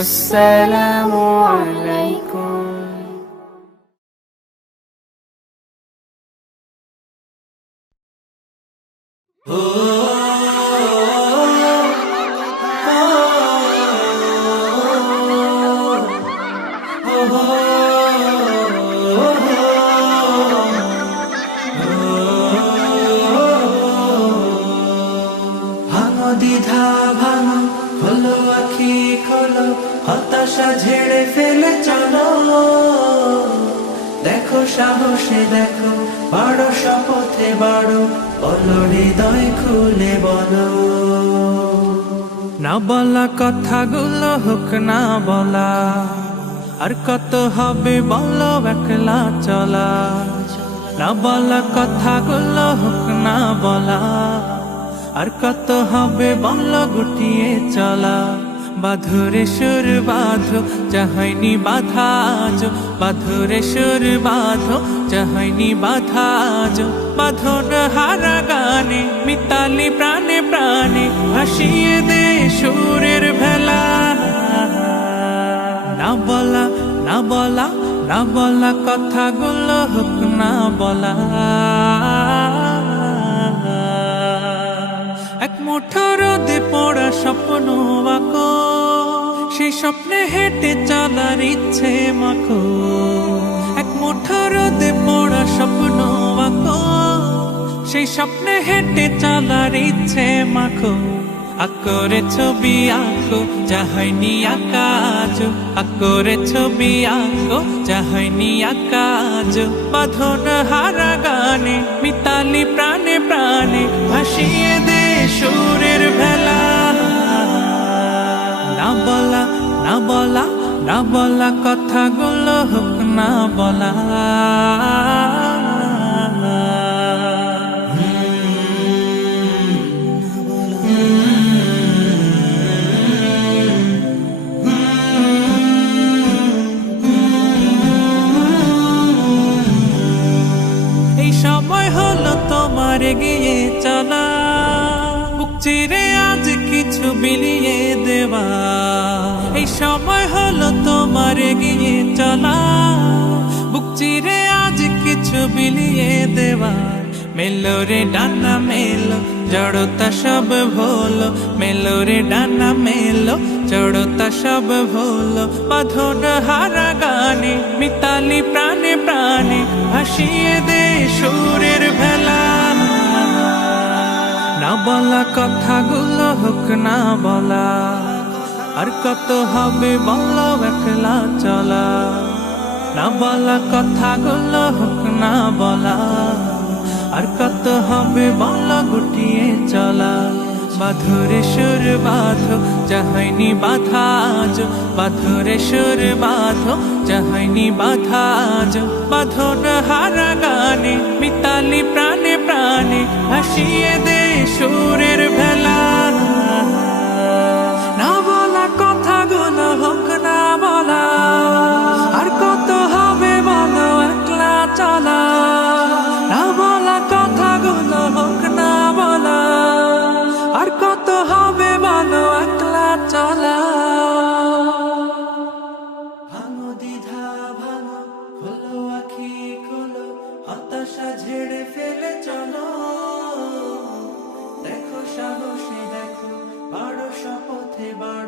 আসসালামু আলাইকুম। ভাঙো দ্বিধা ভাঙো, খোলো আখি খোলো, হতাশা ঝেড়ে ফেলে চলো। দেখো সাহসে দেখো, বাড়ো শপথে বাড়ো, বলো হৃদয় খুলে বলো। না বলা কথাগুলো হোক না বলা, আর কত হবে বলো একলা চলা। না বলা কথাগুলো হোক না বলা, আর কত হবে বলো গুটিয়ে চলা। বাঁধরে সুর বাঁধো, যাহয়নি বাধা আজ, বাঁধরে সুর বাঁধো, যাহয়নি বাধা আজ। বাঁধন হারা গানে মিতালি প্রাণে প্রাণে, ভাসিয়ে দে সুরের ভেলা। না বলা না বলা না বলা কথাগুলো হোক না বলা। এক মুঠো রোদে পড়া স্বপ্ন আঁকো, সেই স্বপ্নে হেঁটে চলার ইচ্ছে মাখো। এক মুঠো রোদে পড়া স্বপ্ন আঁকো, সেই স্বপ্নে হেঁটে চলার ইচ্ছে মাখো। আকরে ছবি আঁকো, যাহয়নি আঁকা আজ, আকরে ছবি আঁকো, যাহয়নি আঁকা আজ। বাঁধন হারা গানে মিতালি প্রাণে প্রাণে, ভাসিয়ে দে সুরের ভেলা। না বলা না বলা না বলা কথাগুলো হোক না বলা। এই সময় হলো তোমার এগিয়ে চলা, বুক চিরে আজ কিছু বিলিয়ে দেওয়া। এই সময় হলো তোমার এগিয়ে চলা, বুক চিরে আজ কিছু বিলিয়ে দেওয়া। মেলো রে ডানা মেলো, জড়তা সব ভোলো, মেলো রে ডানা মেলো, জড়তা সব ভোলো। বাঁধন হারা গানে মিতালি প্রাণে প্রাণে, ভাসিয়ে দে সুরের ভেলা। না বলা কথাগুলো হোক না বলা, আর কত হবে বলো একলা চলা। না বলা কথাগুলো হোক না বলা, আর কত হবে বলো গুটিয়ে চলা। বাঁধরে সুর বাঁধো, যাহয়নি বাধা আজ, বাঁধরে সুর বাঁধো, যাহয়নি বাধা আজ। বাঁধন হারা গানে মিতালি প্রাণে প্রাণে, ভাসিয়ে দে সুরের ভেলা। না বলা কথাগুলো হোক না বলা, আর কত হবে বলো একলা চলা। না বলা কথাগুলো হোক না বলা, আর কত হবে বলো একলা চলা। ভাঙো দ্বিধা ভাঙো, খোলো আখি খোলো, হতাশা ঝেড়ে ফেলে চলো। দেখো সাহসে দেখো, বাড়ো শপথে বাড়ো।